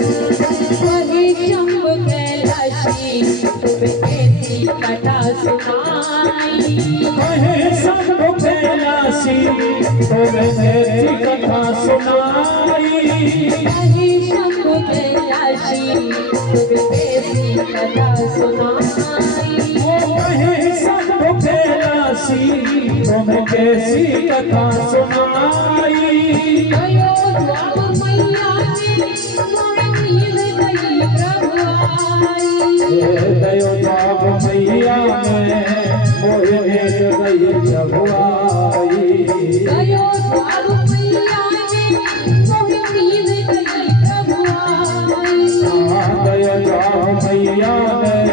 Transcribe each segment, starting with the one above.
वही शंभ कैलाशी तुम्हें कैसी कथा सुनाई। वही शंभ कैलाशी तुम्हें कैसी कथा सुनाई। वही शंभ कैलाशी तुम्हें कैसी कथा सुनाई। वही शंभ कैलाशी तुम्हें कैसी कथा सुनाई। गयो द्वार मैया ने मोहित गई प्रभु आई। दयो जाग मैया में मोहित गई प्रभु आई। गयो द्वार मैया ने मोहित गई प्रभु आई। दयो जाग मैया में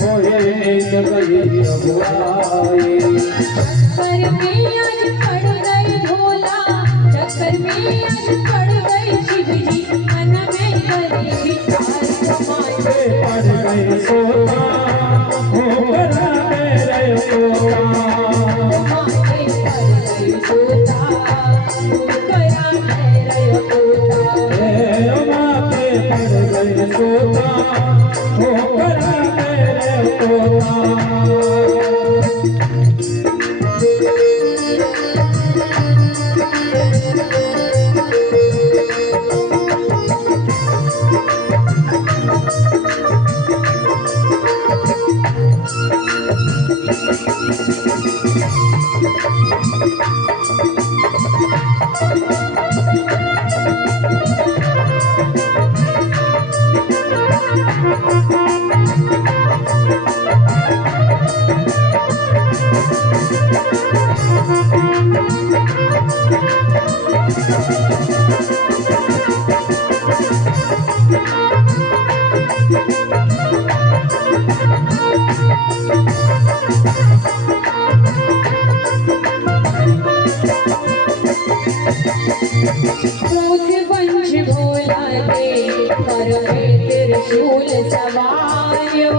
मोहित गई प्रभु आई। चक्कर में आज पड़ गए भोला, चक्कर में आज पड़ गए शिव जी, मन में करे विचार समाये। पड़ गए सोना होकरा मेरे सोना। माथे पड़ गई सोता, करा मेरे पोता। माथे पड़ गए सोना होकरा मेरे सोना। क्रोध वंश भोला दे, कर में त्रिशूल सवारो।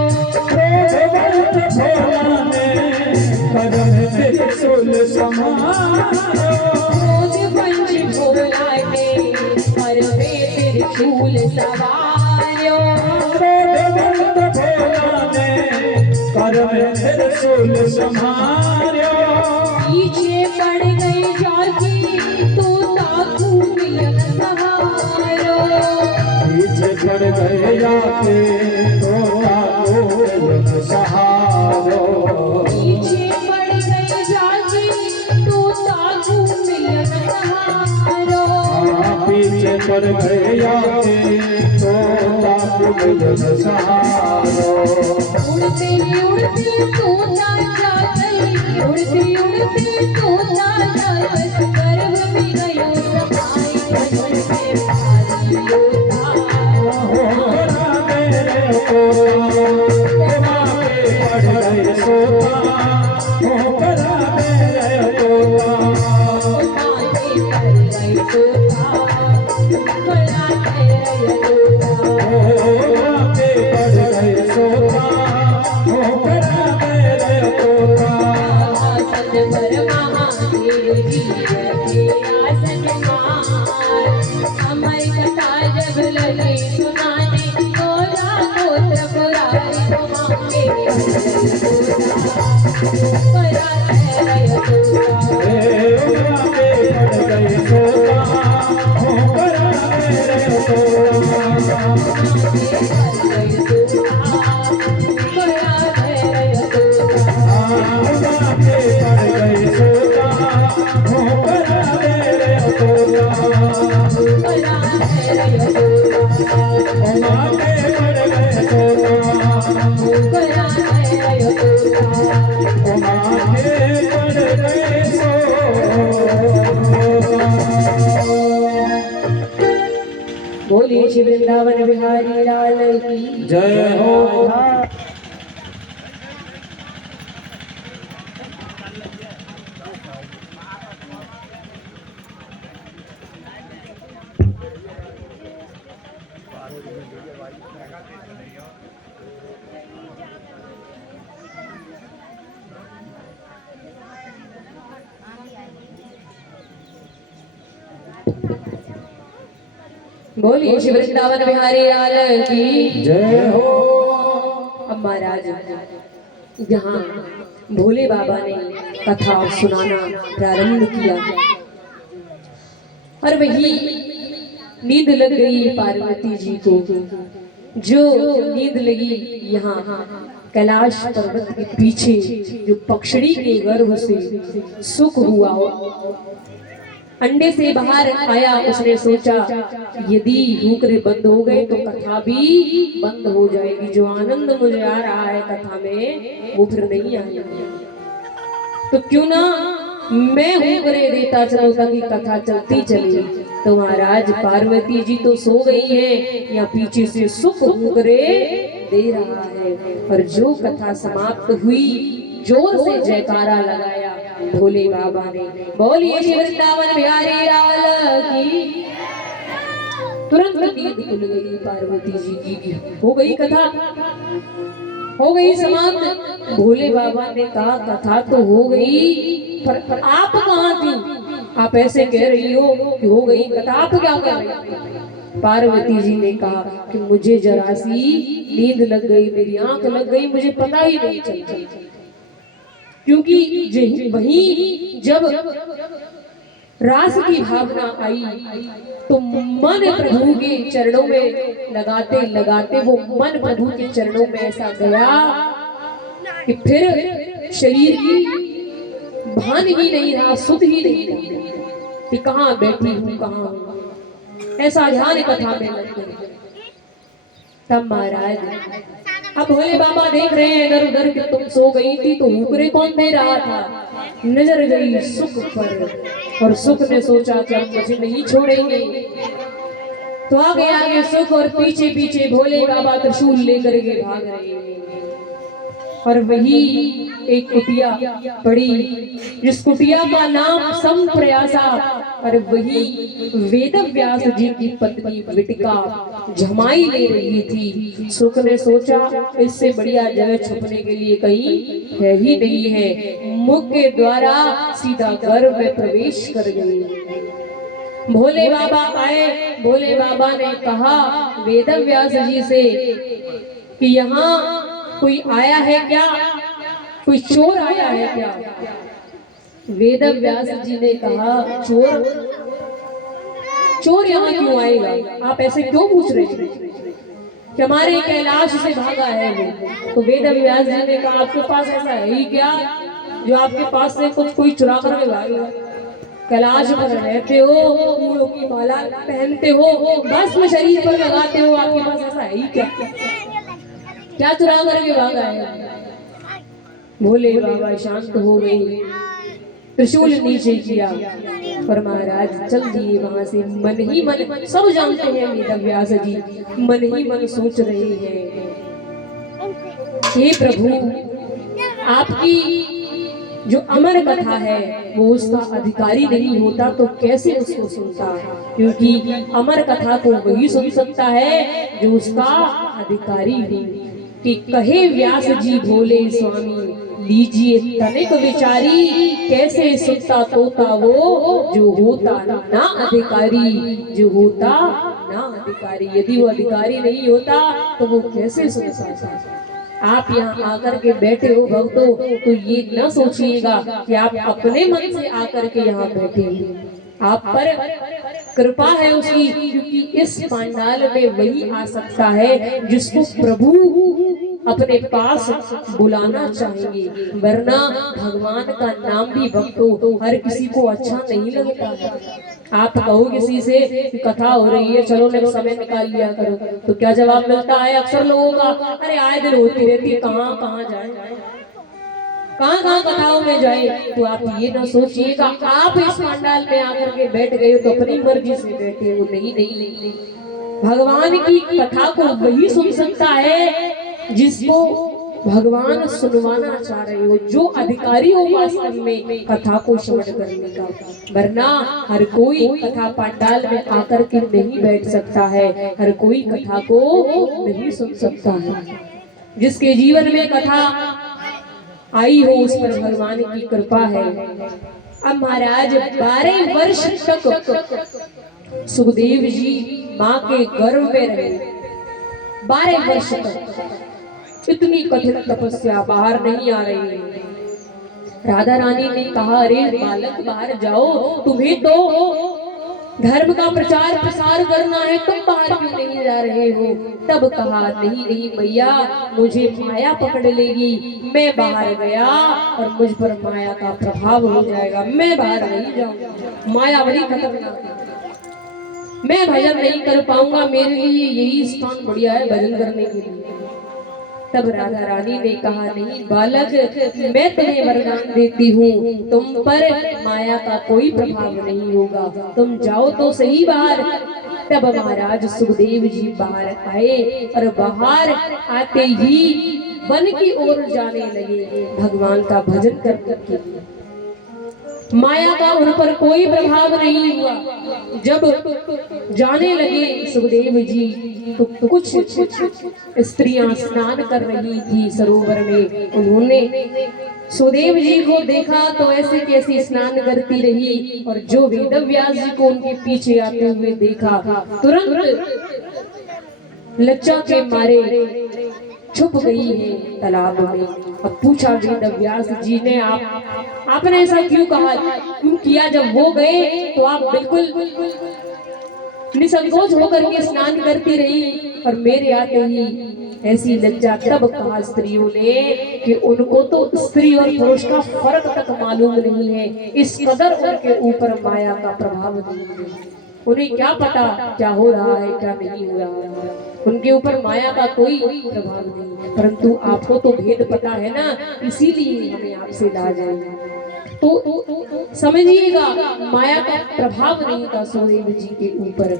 क्रोध वंश भोला ने कर में त्रिशूल समारो। क्रोध वंश भोला दे, कर में त्रिशूल सवारो। क्रोध वंश भोला ने कर में त्रिशूल समारो। पीछे पड़ गई जाकी तोता खूबियत सहारो। पीछे पड़ गए जाके तोता खूबियत सहारो। पीछे पड़ गई जाकी तोता खूबियत सहारो। पीछे पड़ गए जाके तोता खूबियत सहारो। उड़ते उड़ते तोता जा गई, उड़ते उड़ते तोता जा गई, गर्भ में गयो समाई, भजन में भारी लोटा। होरा मेरे तोता माथे पड़ गए सोता होरा मेरे तोता। माथे पड़ गई तोता, गला तेरा तोता। माथे पड़ गए सोता होरा मेरे तोता। आसन पर महादेव जी रखे आसन मार, अमर कथा जब लगे सुनाने, तोला गोत्र पुरारी को मांगे परा तेरा तोता। माथे पड़ गए सोता होरा मेरे तोता। माथे पड़ गए सोता होरा मेरे तोता। माथे पड़ गए सोता माथे पड़ गए बोलिए श्री वृंदावन बिहारी लाल की जय हो। बोलिए श्री वृंदावन बिहारी लाल की जय हो। अब महाराज यहाँ भोले बाबा ने कथा सुनाना प्रारंभ किया और वही नींद लग गई पार्वती जी को। जो नींद लगी यहाँ कैलाश पर्वत के पीछे जो पक्षड़ी के गर्भ से सुख हुआ, अंडे से बाहर आया, उसने सोचा यदि हुक्रे बंद हो गए तो कथा भी बंद हो जाएगी। जो आनंद मुझे आ रहा है कथा में वो फिर नहीं आएगा, तो क्यों ना मैं हुक्रे देता चलो ताकि कथा चलती चले। तो महाराज पार्वती जी तो सो गई है, या पीछे से सुख हुक्रे दे रहा है। और जो कथा समाप्त हुई जोर से जयकारा लगाया भोले बाबा ने। बोलिए श्री वृंदावन बिहारी लाल की। तुरंत नींद खुल गई पार्वती जी की। हो गई कथा, हो गई समाप्त। भोले बाबा ने कहा कथा तो हो गई, पर आप कहाँ थी? आप ऐसे कह रही हो कि हो गई कथा, आप क्या कर रही? पार्वती जी ने कहा कि मुझे जरा सी नींद लग गई, मेरी आंख लग गई, मुझे पता ही नहीं चलता। क्योंकि वही जब रास की भावना आई तो मन प्रभु के चरणों में लगाते लगाते वो मन प्रभु के चरणों में ऐसा गया कि फिर शरीर की भान ही नहीं रहा, सुध ही नहीं रहा कि कहाँ बैठी हूँ, कहाँ हूँ। ऐसा ध्यान कथा में लग गया। तब महाराज अब भोले बाबा देख रहे हैं इधर उधर कि तुम सो गई थी तो हुक्रे कौन दे रहा था। नजर गई सुख पर, और सुख ने सोचा कि हम मुझे नहीं छोड़ेंगे, तो आगे आगे सुख और पीछे पीछे भोले बाबा त्रिशूल लेकर के भाग रहे हैं। और वही एक कुटिया पड़ी जिस कुटिया का नाम संप्रयासा, और वही वेद व्यास जी की पत्नी विटिका झमाई ले रही थी। सुख ने सोचा इससे बढ़िया जगह छुपने के लिए कहीं है ही नहीं है, मुख के द्वारा सीधा गर्भ में प्रवेश कर गई। भोले बाबा आए, भोले बाबा ने कहा वेद व्यास जी से कि यहाँ कोई आया है क्या, कोई चोर आया है क्या? वेद व्यास जी ने कहा चोर, चोर यहाँ क्यों आएगा? आप ऐसे क्यों पूछ रहे हैं कि हमारे कैलाश से भागा है वो? तो वेद व्यास जी ने कहा आपके पास ऐसा है ही क्या जो आपके पास से कुछ कोई चुरा कर भागेगा? कैलाश पर रहते हो, फूलों की माला पहनते हो, भस्म शरीर पर लगाते हो, आपके पास ऐसा है ही क्या? क्या चुरा करके भागा है? भोले बाबा शांत हो गए, त्रिशूल नीचे किया और महाराज चल दिए वहां से। मन ही मन, सब जानते हैं वेद व्यास जी, मन ही मन सोच रहे हैं हे प्रभु आपकी जो अमर कथा है वो उसका अधिकारी नहीं होता तो कैसे उसको सुनता? क्योंकि अमर कथा को वही सुन सकता है जो उसका अधिकारी हो। कि कहे व्यास जी भोले स्वामी लीजिए तनिक विचारी, कैसे सुनता तोता वो जो होता ना अधिकारी, जो होता ना अधिकारी। यदि वो अधिकारी नहीं होता तो वो कैसे सुन सकता? आप यहाँ आकर के बैठे हो भक्तों, तो ये न सोचिएगा कि आप अपने मन से आकर के यहाँ बैठे हो, आप पर कृपा है उसकी। क्योंकि इस पंडाल में वही आ सकता है जिसको प्रभु अपने पास बुलाना चाहेंगे, वरना भगवान का नाम भी भक्तों हर किसी को अच्छा नहीं लगता है। आप कहो किसी से कि कथा हो रही है चलो ने समय निकाल लिया करो, तो क्या जवाब मिलता है अक्सर लोगों का? अरे आए दिन होती रहती है, कहाँ कहाँ जाए, कहाँ कहाँ कथाओं में जाए। तो आप ये ना सोचिएगा आप इस पंडाल में आकर के बैठ गए तो अपनी मर्जी से बैठे हो, नहीं नहीं। भगवान की कथा को वही सुन सकता है जिसको भगवान सुनवाना चाह रहे हो, जो अधिकारी हो वास्तव में कथा को श्रवण करने का, वरना हर कोई कथा पंडाल में आकर के नहीं बैठ सकता है, हर कोई कथा को नहीं सुन सकता है। जिसके जीवन में कथा आई हो उस पर भगवान की कृपा है। अब महाराज 12 वर्ष तक सुखदेव जी माँ के गर्भ में रहे 12 वर्ष तक। इतनी कठिन तपस्या, बाहर नहीं आ रही है। राधा रानी ने कहा, अरे बालक बाहर जाओ, तुम्हें तो धर्म का प्रचार प्रसार करना है, तुम बाहर क्यों नहीं जा रहे हो? तब कहा, नहीं नहीं भैया, मुझे माया पकड़ लेगी, मैं बाहर गया और मुझ पर माया का प्रभाव हो जाएगा, मैं बाहर नहीं जाऊंगा, माया बड़ी खतरनाक है, मैं भजन नहीं कर पाऊंगा, मेरे लिए यही स्थान बढ़िया है भजन करने के लिए। तब राधा रानी ने कहा, नहीं बालक, मैं तुम्हें वरदान देती हूँ, तुम पर माया का कोई प्रभाव नहीं होगा, तुम जाओ तो सही बाहर। तब महाराज सुखदेव जी बाहर आए और बाहर आते ही वन की ओर जाने लगे भगवान का भजन करने के लिए। माया का उन पर कोई प्रभाव नहीं हुआ। जब जाने लगे सुखदेव जी तो कुछ स्त्रियां स्नान कर रही थी सरोवर में। उन्होंने सुखदेव जी को देखा तो ऐसे कैसे स्नान करती रही, और जो वेदव्यास जी को उनके पीछे आते हुए देखा, तुरंत लज्जा के मारे छुप गई है तालाब में। अब पूछा वेदव्यास जी ने, आपने ऐसा क्यों कहा, क्यों किया? जब वो गए तो आप बिल्कुल निसंकोच होकर के स्नान करती रही, और मेरे आते ही ऐसी लज्जा। तब कहा स्त्रियों ने कि उनको तो स्त्री और पुरुष का फर्क तक मालूम नहीं है, इस कदर उनके ऊपर माया का प्रभाव नहीं है। उन्हें क्या पता क्या हो रहा है क्या नहीं हो रहा है, उनके ऊपर माया का कोई प्रभाव नहीं। परंतु आपको तो भेद पता है ना, इसीलिए हमें आपसे लाज है। तो समझिएगा, माया का प्रभाव नहीं था सुखदेव जी के ऊपर।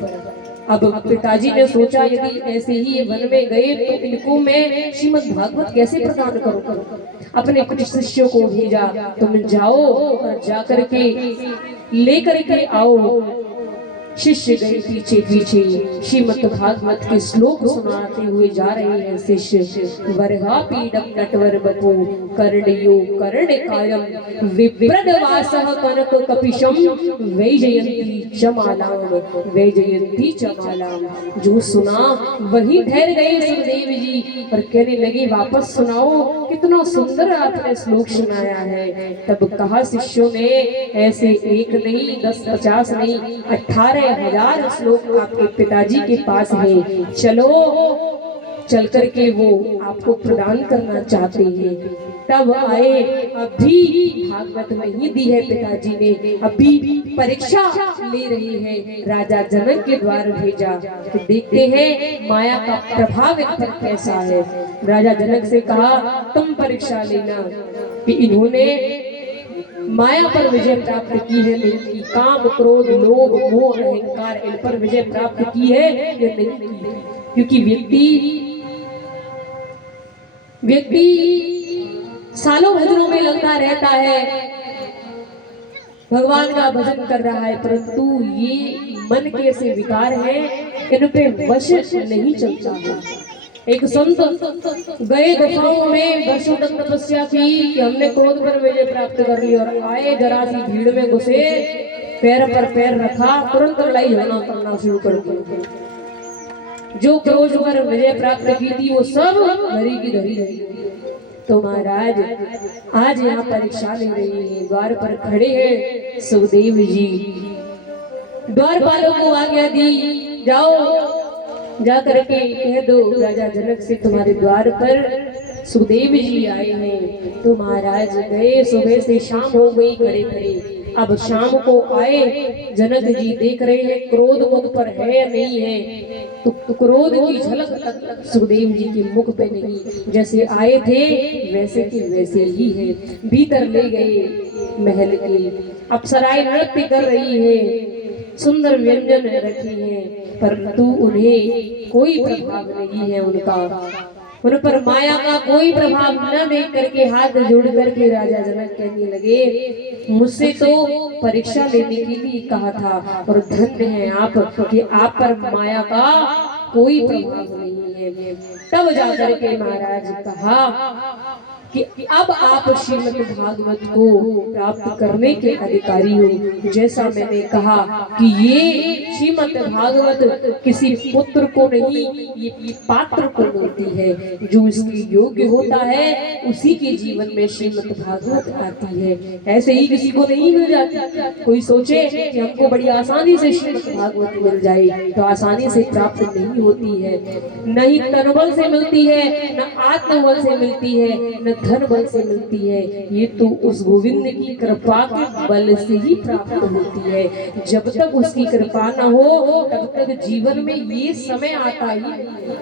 अब पिताजी ने सोचा, यदि ऐसे ही ये वन में गए तो इनको मैं श्रीमद् भागवत कैसे प्रदान करूं। अपने कुछ शिष्यों को भेजा, तुम जाओ और जाकर के लेकर के आओ। शिष्य गए पीछे पीछे, श्रीमद् भागवत के श्लोक सुनाते हुए जा रहे हैं शिष्य। वरहा पीडम नटवर बपू कर्णयो कर्ण कायम विप्रदवासः कनक कपिशम वैजयंती चमालाम वैजयंती चमालाम। जो सुना वही ठहर गए सुखदेव जी और कहने लगे, वापस सुनाओ, कितना सुंदर आपने श्लोक सुनाया है। तब कहा शिष्यों ने, ऐसे एक नहीं 10 50 नहीं 18,000 श्लोक आपके पिताजी के पास है, चलो चल करके वो आपको प्रदान करना चाहते हैं। तब आए, अभी भागवत नहीं दी है पिताजी ने, अभी परीक्षा ले रही है। राजा जनक के द्वार भेजा तो देखते हैं माया का प्रभाव इन पर कैसा है। राजा जनक से कहा, तुम परीक्षा लेना कि इन्होंने माया पर विजय प्राप्त की है नहीं की, काम क्रोध लोभ मोह अहंकार इन पर विजय प्राप्त की है या नहीं की। क्योंकि व्यक्ति सालों भजनों में लगता रहता है, भगवान का भजन कर रहा है, परंतु ये मन के ऐसे विकार हैं, इन पे वश नहीं चलता है। एक संत गए गुफाओं में वर्षों तक तपस्या की कि हमने क्रोध पर विजय प्राप्त कर ली, और आए जरा सी भीड़ में घुसे, पैर पर पैर रखा, तुरंत लड़ाई झगड़ा करना शुरू कर दिया। जो क्रोध पर विजय प्राप्त की थी वो सब धरी की धरी रही। तो महाराज आज यहाँ परीक्षा ले रही है, द्वार पर खड़े हैं सुखदेव जी। द्वारपालों को आज्ञा दी, जाओ जाकर के कह दो राजा जनक से तुम्हारे द्वार पर सुखदेव जी आए हैं। तो महाराज गए, सुबह से शाम हो गई खड़े खड़े। अब शाम को आए, जनक जी देख रहे हैं क्रोध मुख पर है या नहीं है, तो क्रोध की झलक तक सुखदेव जी के मुख पे नहीं, जैसे आए थे वैसे के वैसे ही है। भीतर ले गए महल के, अप्सराएं नृत्य कर रही है, सुंदर व्यंजन रखी है, परंतु उन्हें कोई प्रभाव नहीं है उनका, उन पर माया का कोई प्रभाव न देख करके हाथ जोड़ करके राजा जनक कहने लगे, मुझसे तो परीक्षा लेने के लिए कहा था, और धन्य है आप कि आप पर माया का कोई प्रभाव नहीं है। तब जाकर के महाराज कहा कि अब आप श्रीमद् भागवत को प्राप्त करने के अधिकारी हो। जैसा मैंने कहा कि ये श्रीमद् भागवत किसी पुत्र को नहीं, ये पात्र को मिलती है। जो इसके योग्य होता है उसी के जीवन में श्रीमद् भागवत आती है, ऐसे ही किसी को नहीं मिल जाती। कोई सोचे कि हमको बड़ी आसानी से श्रीमद् भागवत मिल जाए, तो आसानी से प्राप्त नहीं होती है। न ही तनबल से मिलती है, न आत्मबल से मिलती है, न धन बल से मिलती है। ये तो उस गोविंद की कृपा के बल से ही प्राप्त होती है। जब तक उसकी कृपा न हो तब तक जीवन में ये समय आता ही नहीं।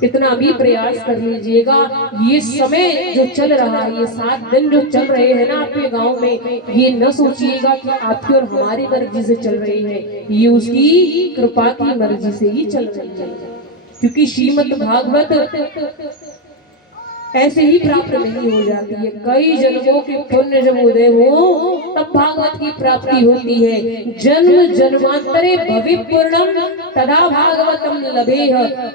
कितना भी प्रयास कर लीजिएगा, ये समय जो चल रहा है, ये 7 दिन जो चल रहे हैं ना आपके गांव में, ये न सोचिएगा कि आपकी और हमारी मर्जी से चल रही है, ये उसकी कृपा की मर्जी से ही चल रही है। क्योंकि श्रीमद् भागवत ऐसे ही प्राप्त नहीं हो जाती है। कई जन्मों के पुण्य जब उदय हो तब भागवत की प्राप्ति होती है। जन्म जन्मांतरे भवि पूर्णम तदा भागवतम लभेह।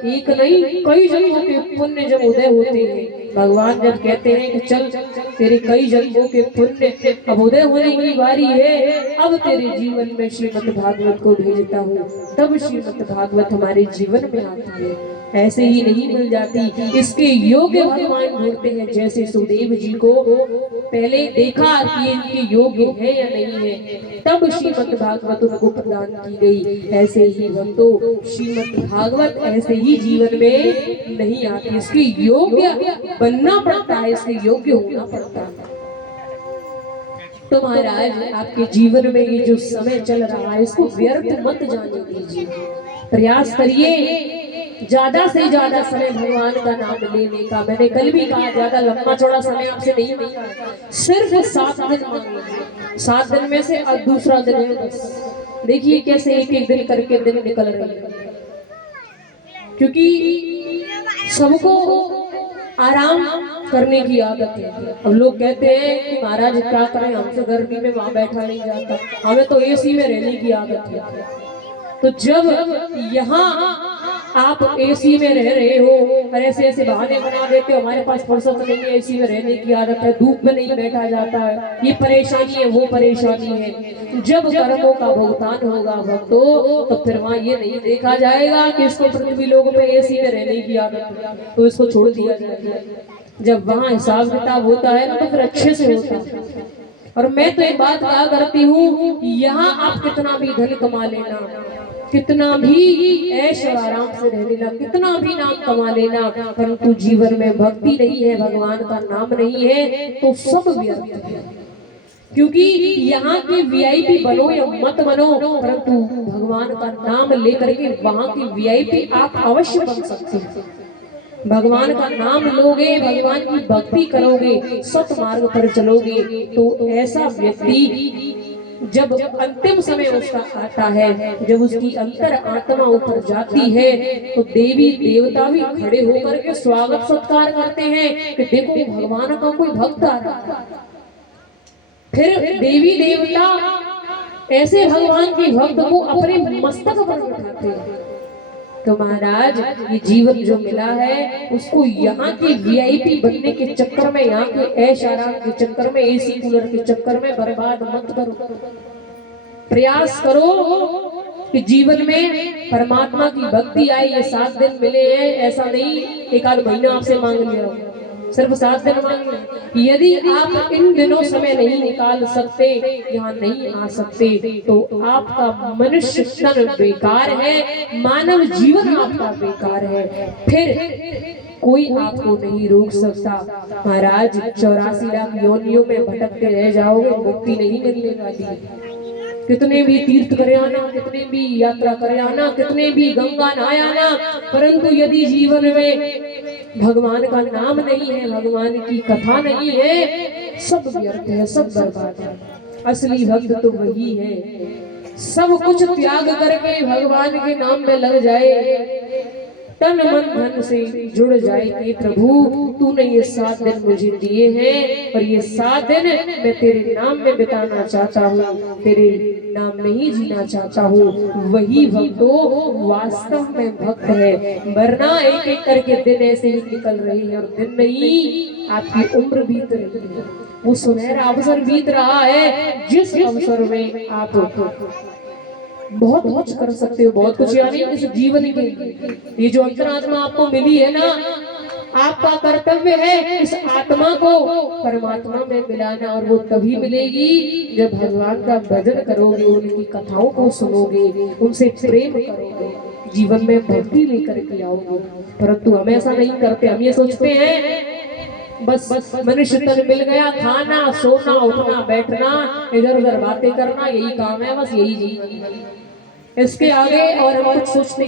एक नहीं कई जन्मों के पुण्य जब उदय होते हैं, भगवान जब कहते हैं कि चल तेरे कई जन्मों के पुण्य अब उदय होने की बारी है, अब तेरे जीवन में श्रीमद् भागवत को भेजता हूँ, तब श्रीमद् भागवत हमारे जीवन में आती है। ऐसे ही नहीं मिल जाती, इसके योग्य भगवान ढूंढते हैं। जैसे सुदेव जी को पहले देखा कि इनके योग्य है या नहीं है, तब श्रीमद् भागवत उनको प्रदान की गई। ऐसे ही भक्तों श्रीमद् भागवत ऐसे ही जीवन में नहीं आती, इसके योग्य बनना पड़ता है, इसके योग्य होना पड़ता है। तो महाराज आपके जीवन में ये जो समय चल रहा है इसको व्यर्थ मत जाने दीजिए। प्रयास करिए ज्यादा से ज्यादा समय भगवान का नाम लेने का। मैंने कल भी कहा ज्यादा लंबा चौड़ा समय आपसे नहीं मिलेगा, सिर्फ 7 दिन मांगिए। 7 दिन में से अब दूसरा दिन है बस। देखिए कैसे एक एक दिन करके दिन निकल रहे हैं, क्योंकि सबको आराम करने की आदत है। अब लोग कहते हैं कि महाराज क्या करें, हमसे गर्मी में वहां बैठा नहीं जाता, हमें तो एसी में रहने की आदत है। तो जब यहाँ आप एसी में रह रहे हो और ऐसे ऐसे बहाने बना देते हो, हमारे पास फुर्सत नहीं है, एसी में रहने की आदत है, धूप में नहीं बैठा जाता है, ये परेशानी है वो परेशानी है। जब कर्मों का भुगतान होगा भक्तों, तो फिर वहाँ ये नहीं देखा जाएगा कि इसको पृथ्वी लोक में एसी में रहने की आदत है तो इसको छोड़ दिया जाएगा। जब वहाँ हिसाब किताब होता है ना तो फिर अच्छे से होता है। और मैं तो एक बात कहा करती हूँ, यहाँ आप कितना भी धन कमा लेना, कितना भी ऐश और आराम से रह लेना, कितना भी नाम कमा लेना, परंतु जीवन में भक्ति नहीं है, भगवान का नाम नहीं है, तो सब व्यर्थ है। क्योंकि यहाँ के वीआईपी बनो या मत बनो, परंतु भगवान का नाम लेकर के वहाँ की वीआईपी आप अवश्य बन सकते हैं। भगवान का नाम लोगे, भगवान की भक्ति करोगे, सत मार्ग पर चलोगे, तो ऐसा व्यक्ति जब अंतिम समय उसका आता है, जब उसकी अंतर आत्मा ऊपर जाती है, तो देवी देवता भी खड़े होकर के स्वागत सत्कार करते हैं कि देखो भगवान का कोई भक्त आ रहा है। फिर देवी देवता ऐसे भगवान के भक्त को अपने मस्तक पर उठाते हैं। तो महाराज ये जीवन जो मिला है उसको यहाँ के वीआईपी बनने के चक्कर में, यहाँ के ऐश आराम के चक्कर में, एसी कूलर के चक्कर में बर्बाद मत करो। प्रयास करो कि जीवन में परमात्मा की भक्ति आए। ये 7 दिन मिले हैं, ऐसा नहीं एक आध महीना आपसे मांग लिया, सिर्फ 7 दिन मांगे। यदि आप इन दिनों समय नहीं निकाल सकते, यहाँ नहीं आ सकते, तो आपका मनुष्य तन बेकार है, मानव जीवन आपका बेकार है। फिर कोई आपको नहीं रोक सकता। महाराज 84 लाख योनियों में भटकते रह जाओगे, मुक्ति नहीं मिलने वाली। कितने भी तीर्थ करे आना, कितने भी यात्रा करे आना, कितने भी गंगा नहाए आना, परंतु यदि जीवन में भगवान का नाम नहीं है, भगवान की कथा नहीं है, सब व्यर्थ है, सब बर्बाद है। असली भक्त तो वही है, सब कुछ त्याग करके भगवान के नाम में लग जाए, तन मन धन से जुड़ जाएंगे। प्रभु तूने ये 7 दिन मुझे दिए हैं और ये 7 दिन मैं तेरे नाम में बिताना चाहता हूँ, तेरे नाम में ही जीना चाहता हूँ। वही भक्तों वास्तव में भक्त है, वरना एक एक करके दिन ऐसे ही निकल रही है और दिन नहीं आपकी उम्र बीत रही है। वो सुनहरा अवसर बीत रहा है जिस अवसर में आप बहुत कुछ कर सकते हो, बहुत कुछ यानी इस जीवन के ये जो अंतरात्मा आपको मिली है ना, आपका कर्तव्य है इस आत्मा को परमात्मा में मिलाना। और वो तभी मिलेगी जब भगवान का भजन करोगे, उनकी कथाओं को सुनोगे, उनसे प्रेम करोगे, जीवन में भक्ति लेकर के आओगे। परंतु हम ऐसा नहीं करते, हम ये सोचते हैं बस मनुष्य तन मिल गया, खाना सोना उठना बैठना इधर उधर बातें करना यही काम है, बस यही जीवन है। इसके आगे और हम कुछ सोचते